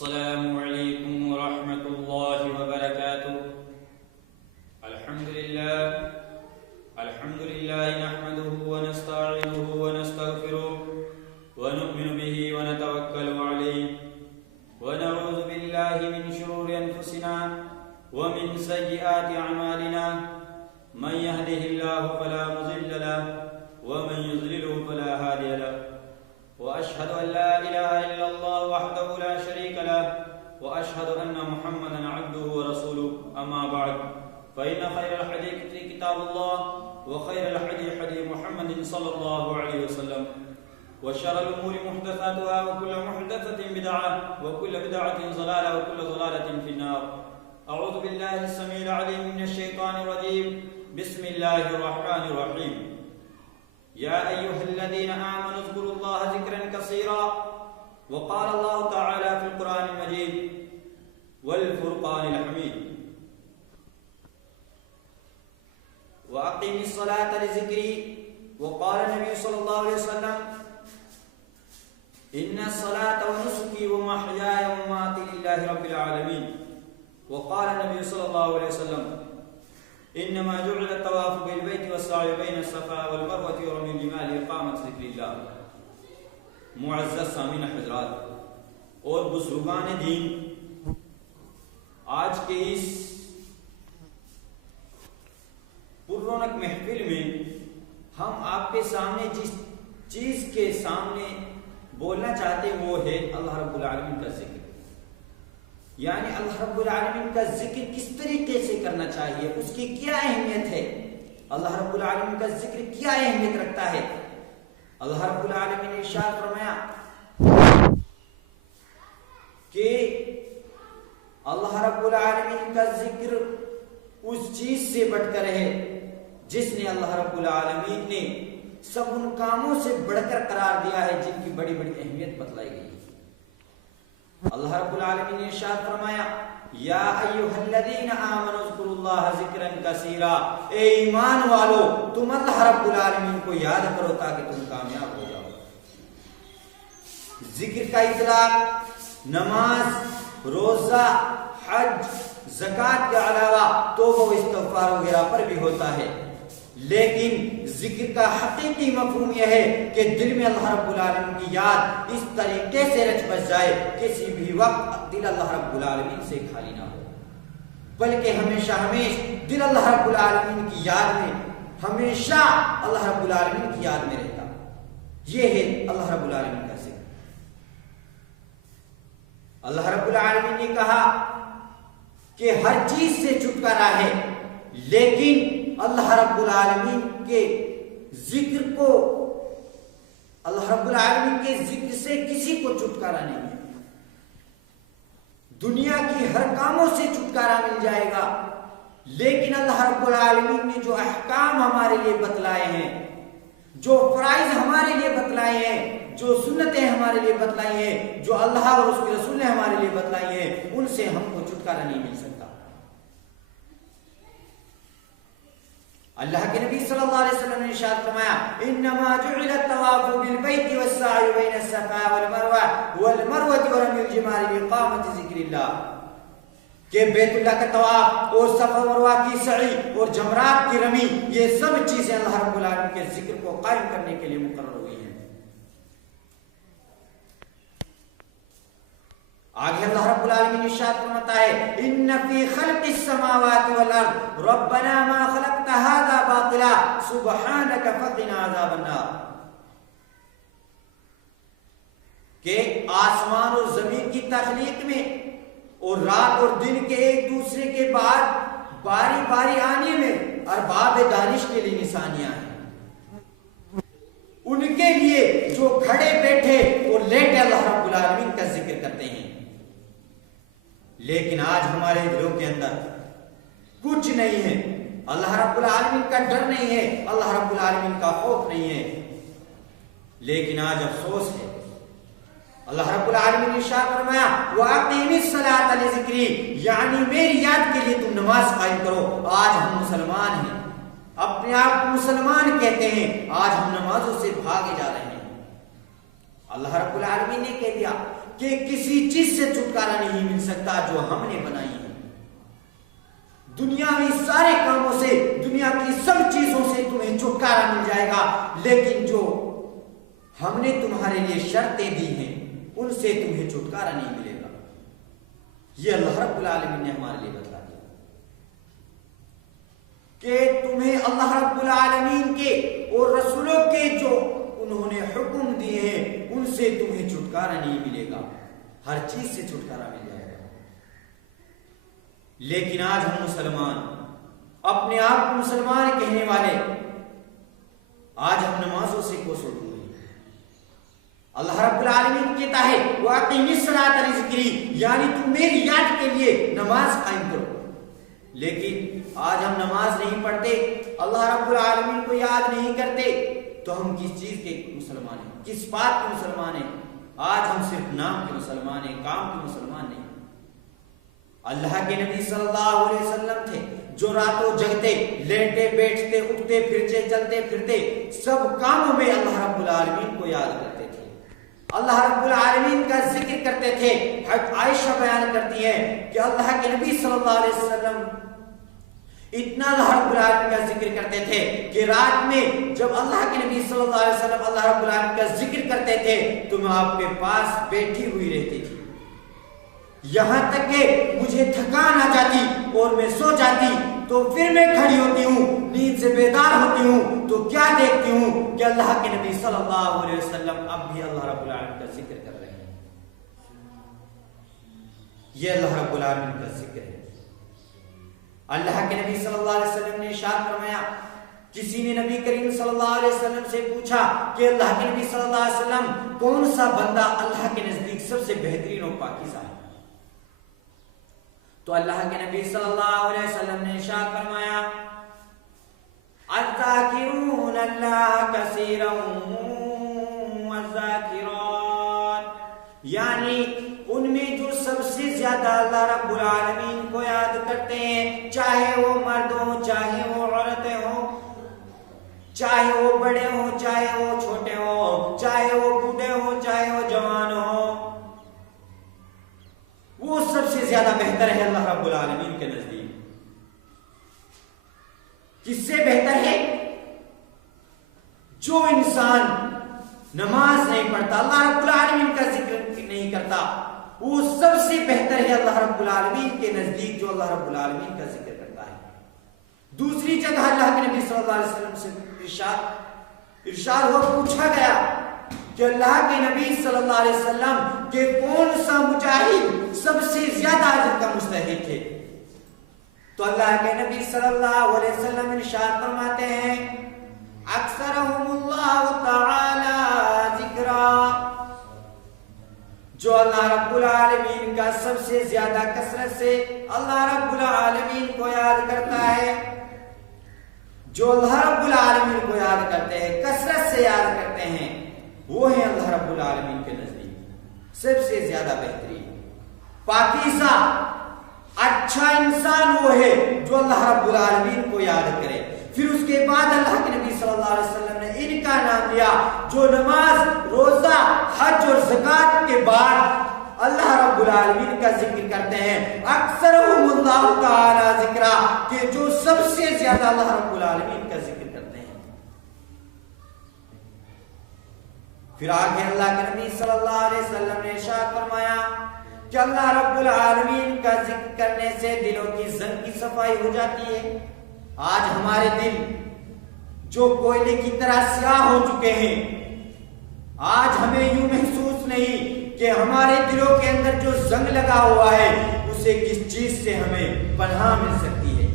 السلام علیکم ورحمۃ اللہ وبرکاتہ۔ الحمد للہ نحمده ونستعینه ونستغفره ونؤمن به ونتوکل علیہ ونعوذ باللہ من شرور انفسنا ومن سیئات اعمالنا من يهده الله فلا مضل له ومن يضلل فلا هادي له وأشهد أن لا إله إلا الله وحده لا شريك له وأشهد أن محمدا عبده ورسوله أما بعد فإن خير الحديث كتاب الله وخير الهدي هدي محمد صلى الله عليه وسلم وشر الأمور محدثاتها وكل محدثة بدعة وكل بدعة ضلالة وكل ضلالة في النار. أعوذ بالله السميع العليم من الشيطان الرجيم. بسم الله الرحمن الرحيم. يا أيها الذين آمنوا اذكروا الله ذكرا كثيرا وقال الله تعالى في القرآن المجيد والفرقان الحميد وأقم الصلاة لذكري وقال النبي صلى الله عليه وسلم إن الصلاة ونسكي ومحياي ومماتي لله رب العالمين وقال النبي صلى الله عليه وسلم انما جعل الطواف بالبيت والسعي بين الصفا والمروه ورمي الجمال اقامت ذکر اللہ. معزز سامعین حضرات اور بزرگان دین، آج کے اس پررونق محفل میں ہم آپ کے سامنے جس چیز کے سامنے بولنا چاہتے ہیں وہ ہے اللہ رب العالمین کا ذکر. یعنی اللہ رب العالمین کا ذکر کس طریقے سے کرنا چاہیے، اس کی کیا اہمیت ہے، اللہ رب العالمین کا ذکر کیا اہمیت رکھتا ہے. اللہ رب العالمین نے ارشاد فرمایا کہ اللہ رب العالمین کا ذکر اس چیز سے بڑھ کر ہے جس نے اللہ رب العالمین نے سب ان کاموں سے بڑھ کر قرار دیا ہے جن کی بڑی بڑی اہمیت بتلائی گئی. اللہ رب العالمین نے ارشاد فرمایا یا ایھا الذین آمنوا اذکروا اللہ ذکرا کثیرا، اے ایمان والو تم اللہ رب العالمین کو یاد کرو تاکہ تم کامیاب ہو جاؤ. ذکر کا اطلاق نماز، روزہ، حج، زکوٰۃ کے علاوہ توبہ و استغفار وغیرہ پر بھی ہوتا ہے، لیکن ذکر کا حقیقی مفہوم یہ ہے کہ دل میں اللہ رب العالمین کی یاد اس طریقے سے رچ بس جائے کسی بھی وقت دل اللہ رب العالمین سے خالی نہ ہو، بلکہ ہمیشہ دل اللہ رب العالمین کی یاد میں، ہمیشہ اللہ رب العالمین کی یاد میں رہتا. یہ ہے اللہ رب العالمین کا ذکر. اللہ رب العالمین نے کہا کہ ہر چیز سے چھٹکارا ہے، لیکن اللہ رب العالمین کے ذکر کو، اللہ رب العالمین کے ذکر سے کسی کو چھٹکارا نہیں ہے. دنیا کی ہر کاموں سے چھٹکارا مل جائے گا، لیکن اللہ رب العالمین نے جو احکام ہمارے لیے بتلائے ہیں، جو فرائض ہمارے لیے بتلائے ہیں، جو سنتیں ہمارے لیے بتلائی ہیں، جو اللہ اور اس کے رسول نے ہمارے لیے بتلائی ہیں، ان سے ہم کو چھٹکارا نہیں مل سکتا. اللہ کے نبی صلی اللہ علیہ وسلم نے ارشاد فرمایا انما جعل الطواف بالبيت والسعي بين الصفا والمروه ورمي الجمار لاقامه ذکر اللہ، کہ بیت اللہ کا طواف اور صفا مروہ کی سعی اور جمرات کی رمی، یہ سب چیزیں اللہ رب العالمین کے ذکر کو قائم کرنے کے لیے مقرر ہوئی ہیں. آگے اللہ رب العالمین ارشاد فرماتا ہے ان فی خلق السماوات والارض ربنا ما خلقت هذا باطلا سبحانك فقنا عذاب النار، کہ آسمان اور زمین کی تخلیق میں اور رات اور دن کے ایک دوسرے کے بعد باری باری آنے میں ارباب دانش کے لیے نشانیاں ہیں، ان کے لیے جو کھڑے بیٹھے اور لیٹے اللہ رب العالمین کا ذکر کرتے ہیں. لیکن آج ہمارے دلوں کے اندر کچھ نہیں ہے، اللہ رب العالمین کا ڈر نہیں ہے، اللہ رب العالمین کا خوف نہیں ہے. لیکن آج افسوس ہے، اللہ رب العالمین نے ارشاد فرمایا وَأَقِمِ الصَّلَاةَ لِذِكْرِي، یعنی میری یاد کے لیے تم نماز قائم کرو. آج ہم مسلمان ہیں، اپنے آپ کو مسلمان کہتے ہیں، آج ہم نمازوں سے بھاگے جا رہے ہیں. اللہ رب العالمین نے کہہ دیا کہ کسی چیز سے چھٹکارا نہیں مل سکتا جو ہم نے بنائی ہے۔ دنیاوی سارے کاموں سے، دنیا کی سب چیزوں سے تمہیں چھٹکارا مل جائے گا، لیکن جو ہم نے تمہارے لیے شرطیں دی ہیں ان سے تمہیں چھٹکارا نہیں ملے گا۔ یہ اللہ رب العالمین نے ہمارے لیے بتا دیا کہ تمہیں اللہ رب العالمین کے اور رسولوں کے جو انہوں نے حکم دیے ہیں ان سے تمہیں چھٹکارا نہیں ملے گا، ہر چیز سے چھٹکارا مل جائے گا۔ لیکن آج ہم مسلمان، اپنے آپ کو مسلمان کہنے والے، آج ہم نمازوں سے کوسوں دور ہیں۔ اللہ رب العالمین کہتا ہے وَأَقِمِ الصَّلَاةَ لِذِكْرِي، یعنی تم میری یاد کے لیے نماز قائم کرو۔ لیکن آج ہم نماز نہیں پڑھتے، اللہ رب العالمین کو یاد نہیں کرتے، تو ہم کس چیز کے مسلمان ہیں؟ کس بات کے مسلمان ہیں؟ آج ہم صرف نام کے مسلمان ہیں، کام کے مسلمان نہیں۔ اللہ کے نبی صلی اللہ علیہ وسلم تھے جو راتوں جگتے، لیٹے بیٹھتے، اٹھتے پھرتے، چلتے پھرتے، سب کاموں میں اللہ رب العالمین کو یاد کرتے تھے، اللہ رب العالمین کا ذکر کرتے تھے۔ عائشہ بیان کرتی ہے کہ اللہ کے نبی صلی اللہ علیہ وسلم اتنا اللہ رب العالمین کا ذکر کرتے تھے کہ رات میں جب اللہ کے نبی صلی اللہ علیہ وسلم اللہ رب العالمین کا ذکر کرتے تھے تو میں آپ کے پاس بیٹھی ہوئی رہتی تھی، یہاں تک کہ مجھے تھکان آ جاتی اور میں سو جاتی، تو پھر میں کھڑی ہوتی ہوں، نیند سے بیدار ہوتی ہوں، تو کیا دیکھتی ہوں کہ اللہ کے نبی صلی اللہ علیہ وسلم اب بھی اللہ رب العالمین کا ذکر کر رہے ہیں۔ یہ اللہ رب العالمین کا ذکر ہے۔ اللہ کے نبی صلی اللہ علیہ وسلم نے ارشاد فرمایا، کسی نے نبی کریم صلی اللہ علیہ وسلم سے پوچھا کہ اللہ کے نبی صلی اللہ علیہ وسلم کون سا بندہ اللہ کے نزدیک سب سے بہترین اور پاکیزہ ہے؟ تو اللہ کے نبی صلی اللہ علیہ وسلم نے ارشاد فرمایا الذاکرون اللہ کثیرا والذاکرات، یعنی ان میں جو سب سے زیادہ اللہ رب العالمین کو یاد کرتے ہیں، چاہے وہ مرد ہوں، چاہے وہ عورتیں ہوں، چاہے وہ بڑے ہوں، چاہے وہ چھوٹے ہوں، چاہے وہ بوڑھے ہوں، چاہے وہ جوان ہوں، وہ سب سے زیادہ بہتر ہے اللہ رب العالمین کے نزدیک۔ کس سے بہتر ہے؟ جو انسان نماز نہیں پڑھتا، اللہ رب العالمین کا ذکر نہیں کرتا، وہ سب سے بہتر ہے اللہ رب العالمین کے نزدیک جو اللہ رب العالمین کا ذکر کرتا ہے۔ دوسری جگہ اللہ کے نبی صلی اللہ علیہ وسلم سے ارشاد ہوا، پوچھا گیا کہ اللہ کے نبی صلی اللہ علیہ وسلم کہ کون سا مجاہد سب سے زیادہ اجر کا مستحق ہے؟ تو اللہ کے نبی صلی اللہ علیہ وسلم ارشاد فرماتے ہیں اکثرهم اللہ تعالی ذکرا، جو اللہ رب العالمین کا سب سے زیادہ کثرت سے اللہ رب العالمین کو یاد کرتا ہے، جو اللہ رب العالمین کو یاد کرتے ہیں، کثرت سے یاد کرتے ہیں، وہ ہیں اللہ رب العالمین کے نزدیک سب سے زیادہ بہترین پاکیزہ اچھا انسان وہ ہے جو اللہ رب العالمین کو یاد کرے۔ پھر اس کے بعد اللہ کے نبی صلی اللہ علیہ وسلم نے ان کا نام لیا جو نماز، روزہ، حج اور زکوٰۃ کے بعد اللہ رب العالمین کا ذکر کرتے ہیں، اکثرهم اللہ تعالی ذکرا، کہ جو سب سے زیادہ اللہ رب العالمین کا ذکر کرتے ہیں۔ پھر آگے اللہ کے نبی صلی اللہ علیہ وسلم نے ارشاد فرمایا کہ اللہ رب العالمین کا ذکر کرنے سے دلوں کی زنگ کی صفائی ہو جاتی ہے۔ آج ہمارے دل جو کوئلے کی طرح سیاہ ہو چکے ہیں، آج ہمیں یوں محسوس نہیں کہ ہمارے دلوں کے اندر جو زنگ لگا ہوا ہے اسے کس چیز سے ہمیں پناہ مل سکتی ہے،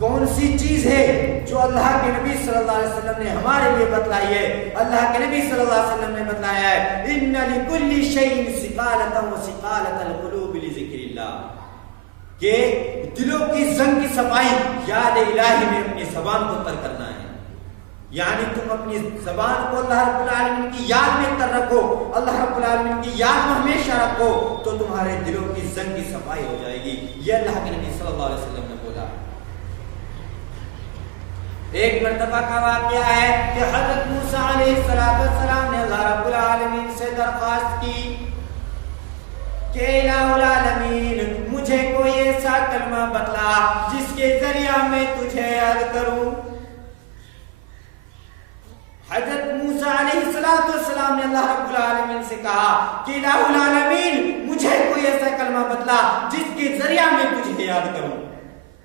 کون سی چیز ہے جو اللہ کے نبی صلی اللہ علیہ وسلم نے ہمارے لیے بتلائی ہے۔ اللہ کے نبی صلی اللہ علیہ وسلم نے بتلایا ہے ان لکل شیء ثقالۃ وثقالۃ القلوب لذکر اللہ، کہ دلوں کی زنگ کی صفائی یاد الہی میں اپنی زبان کو تر کرنا ہے، یعنی تم اپنی زبان کو اللہ رب العالمین کی یاد میں تر رکھو، اللہ رب العالمین کی یاد میں ہمیشہ رکھو، تو تمہارے دلوں کی زنگ کی صفائی ہو جائے گی۔ یہ اللہ کے نبی صلی اللہ علیہ وسلم نے بولا۔ ایک مرتبہ کا واقعہ ہے کہ حضرت موسیٰ علیہ السلام نے اللہ رب العالمین سے درخواست کی کہ الہ العالمین مجھے کوئی ایسا کلمہ بتلا جس کے ذریعہ میں تجھے یاد کروں۔ حضرت موسیٰ علیہ السلام نے اللہ رب العالمین سے کہا کہ الہ العالمین مجھے کوئی ایسا کلمہ بتلا جس کے ذریعہ میں تجھے یاد کروں۔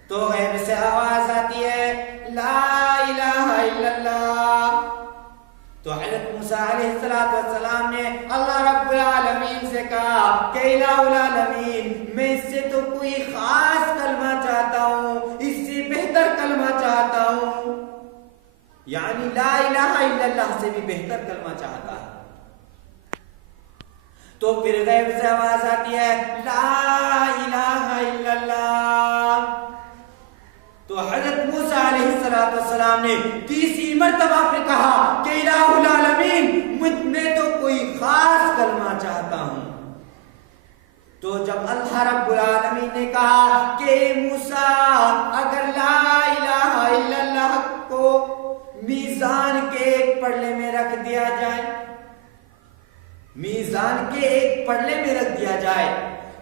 تو غیب سے آواز آتی ہے لا الہ الا اللہ۔ تو حضرت موسیٰ علیہ السلام نے اللہ رب العالمین سے کہا کہ الہ العالمین میں اس سے تو کوئی خاص کلمہ چاہتا ہوں، اس سے بہتر کلمہ چاہتا ہوں، یعنی لا الہ الا اللہ سے بھی بہتر کلمہ چاہتا ہے۔ تو پھر غیب سے آواز آتی ہے لا الہ الا اللہ۔ تو حضرت موسیٰ علیہ السلام نے تیسری مرتبہ پہ کہا کہ الہ العالمین میں تو کوئی خاص کلمہ چاہتا ہوں۔ تو جب اللہ رب العالمین نے کہا کہ موسیٰ اگر لا الہ الا اللہ کو میزان کے ایک پلڑے میں رکھ دیا جائے، میزان کے ایک پلڑے میں رکھ دیا جائے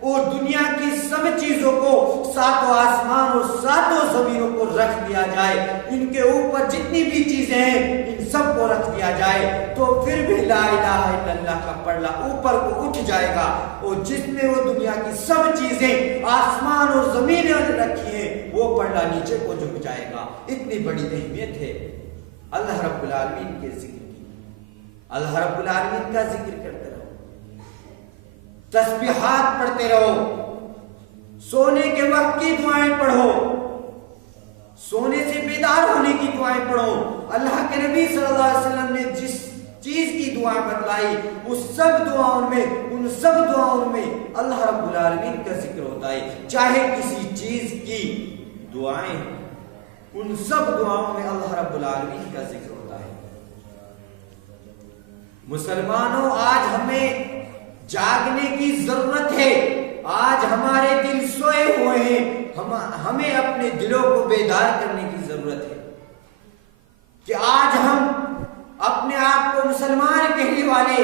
اور دنیا کی سب چیزوں کو، ساتوں آسمان اور ساتوں زمینوں کو رکھ دیا جائے، ان کے اوپر جتنی بھی چیزیں ہیں ان سب کو رکھ دیا جائے، تو پھر بھی لا الہ الا اللہ کا پلڑا اوپر کو اٹھ جائے گا، اور جس میں وہ دنیا کی سب چیزیں آسمان اور زمینیں رکھی ہیں وہ پلڑا نیچے کو جھک جائے گا۔ اتنی بڑی اہمیت ہے اللہ رب العالمین کے ذکر کی۔ اللہ رب العالمین کا ذکر کرتے رہو، تسبیحات پڑھتے رہو، سونے کے وقت کی دعائیں پڑھو، سونے سے بیدار ہونے کی دعائیں پڑھو۔ اللہ کے نبی صلی اللہ علیہ وسلم نے جس چیز کی دعا بتلائی ان سب دعاؤں میں اللہ رب العالمین کا ذکر ہوتا ہے، چاہے کسی چیز کی دعائیں، ان سب دعاؤں میں اللہ رب العالمین کا ذکر ہوتا ہے۔ مسلمانوں، آج ہمیں جاگنے کی ضرورت ہے، آج ہمارے دل سوئے ہوئے ہیں، ہمیں اپنے دلوں کو بیدار کرنے کی ضرورت ہے کہ آج ہم اپنے آپ کو مسلمان کہنے والے،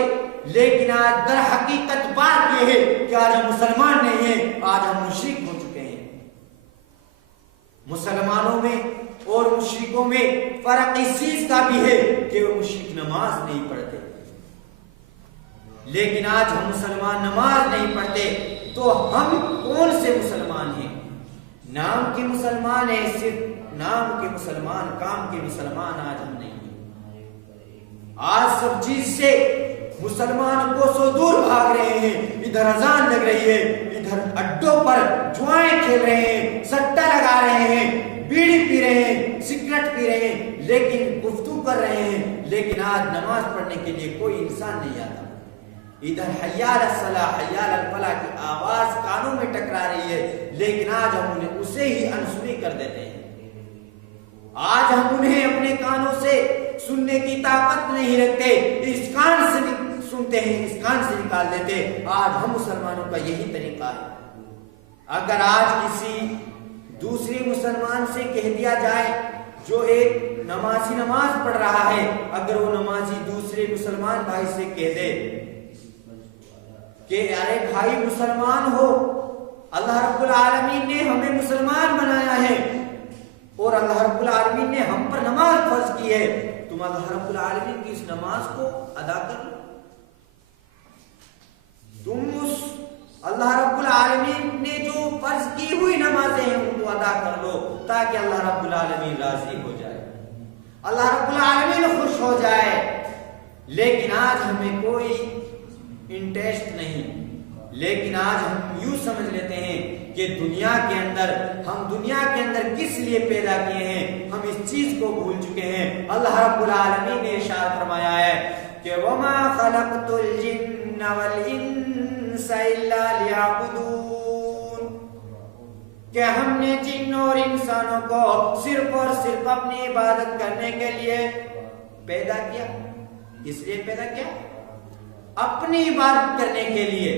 لیکن آج در حقیقت بات یہ ہے کہ آج ہم مسلمان نہیں ہیں، آج ہم مشرک ہو چکے ہیں۔ مسلمانوں میں اور مشرکوں میں فرق اس چیز کا بھی ہے کہ وہ مشرک نماز نہیں پڑھتے، لیکن آج ہم مسلمان نماز نہیں پڑھتے، تو ہم کون سے مسلمان ہیں؟ نام کے مسلمان ہیں، صرف نام کے مسلمان، کام کے مسلمان آج ہم نہیں ہیں۔ آج سب چیز سے مسلمان کو سو دور بھاگ رہے ہیں، ادھر اذان لگ رہی ہے، ادھر اڈوں پر جوائیں کھیل رہے ہیں، سٹا لگا رہے ہیں، بیڑی پی رہے ہیں، سگریٹ پی رہے ہیں، لیکن گفتگو کر رہے ہیں، لیکن آج نماز پڑھنے کے لیے کوئی انسان نہیں آتا۔ ادھر حی علی الصلاح، حی علی الفلاح کی آواز کانوں میں ٹکرا رہی ہے، لیکن آج ہم انہیں اسے ہی انسنی کر دیتے ہیں۔ آج ہم انہیں اپنے کانوں سے سننے کی طاقت نہیں رکھتے، اس کان سے سنتے ہیں، اس کان سے نکال دیتے۔ آج ہم مسلمانوں کا یہی طریقہ ہے۔ اگر آج کسی دوسرے مسلمان سے کہہ دیا جائے جو ایک نمازی نماز پڑھ رہا ہے، اگر وہ نمازی دوسرے مسلمان بھائی سے کہہ دے کہ ارے بھائی مسلمان ہو، اللہ رب العالمین نے ہمیں مسلمان بنایا ہے اور اللہ رب العالمین نے ہم پر نماز فرض کی ہے، تم اللہ رب العالمین کی اس نماز کو ادا کر لو، تم اس اللہ رب العالمین نے جو فرض کی ہوئی نمازیں ہیں ان کو ادا کر لو، تاکہ اللہ رب العالمین راضی ہو جائے، اللہ رب العالمین خوش ہو جائے۔ لیکن آج ہمیں کوئی انٹرسٹ نہیں، لیکن آج ہم یوں سمجھ لیتے ہیں کہ دنیا کے اندر کس لیے پیدا کیے ہیں، ہم اس چیز کو بھول چکے ہیں۔ اللہ رب العالمین نے ارشاد فرمایا ہے کہ وَمَا خَلَقْتُ الْجِنَّ وَالْإِنسَ إِلَّا لِيَعْبُدُونَ، کہ ہم نے جن اور انسانوں کو صرف اور صرف اپنی عبادت کرنے کے لیے پیدا کیا۔ کس لیے پیدا کیا؟ اپنی عبادت کرنے کے لیے،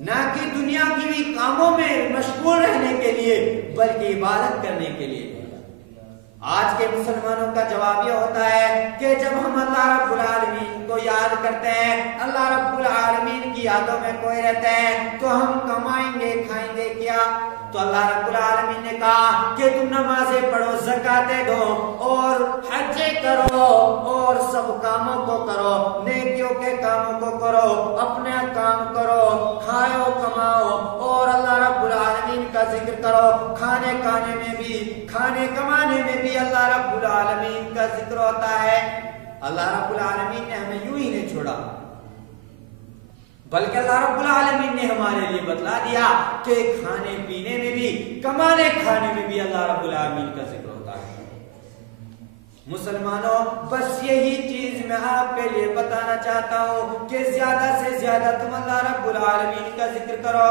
نہ کہ دنیا کی بھی کاموں میں مشغول رہنے کے لیے، بلکہ عبادت کرنے کے لیے۔ آج کے مسلمانوں کا جواب یہ ہوتا ہے کہ جب ہم اللہ رب العالمین کو یاد کرتے ہیں، اللہ رب العالمین کی یادوں میں کوئی رہتے ہیں، تو ہم کمائیں گے کھائیں گے کیا؟ تو اللہ رب العالمین نے کہا کہ تم نمازیں پڑھو، زکاتیں دو اور حج کرو اور سب کاموں کو کرو، نیکیوں کے کاموں کو کرو، اپنے کام کرو، کھاؤ کماؤ اور اللہ رب العالمین کا ذکر کرو۔ کھانے کھانے میں بھی، کھانے کمانے میں بھی اللہ رب العالمین کا ذکر ہوتا ہے۔ اللہ رب العالمین نے ہمیں یوں ہی نہیں چھوڑا، بلکہ اللہ رب العالمین نے ہمارے لیے بتلا دیا کہ کھانے پینے میں بھی، کمانے کھانے میں بھی اللہ رب العالمین کا ذکر ہوتا ہے۔ مسلمانوں، بس یہی چیز میں آپ کے لیے بتانا چاہتا ہوں کہ زیادہ سے زیادہ تم اللہ رب العالمین کا ذکر کرو۔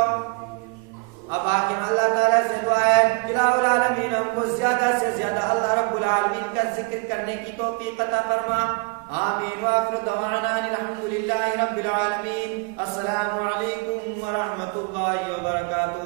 اب آخر اللہ تعالیٰ سے دعا ہے کہ الہ العالمین ہم کو زیادہ سے زیادہ اللہ رب العالمین کا ذکر کرنے کی توفیق عطا فرما۔ آمین وآخر دعوانا الحمد للہ رب العالمین۔ السلام علیکم ورحمۃ اللہ وبرکاتہ۔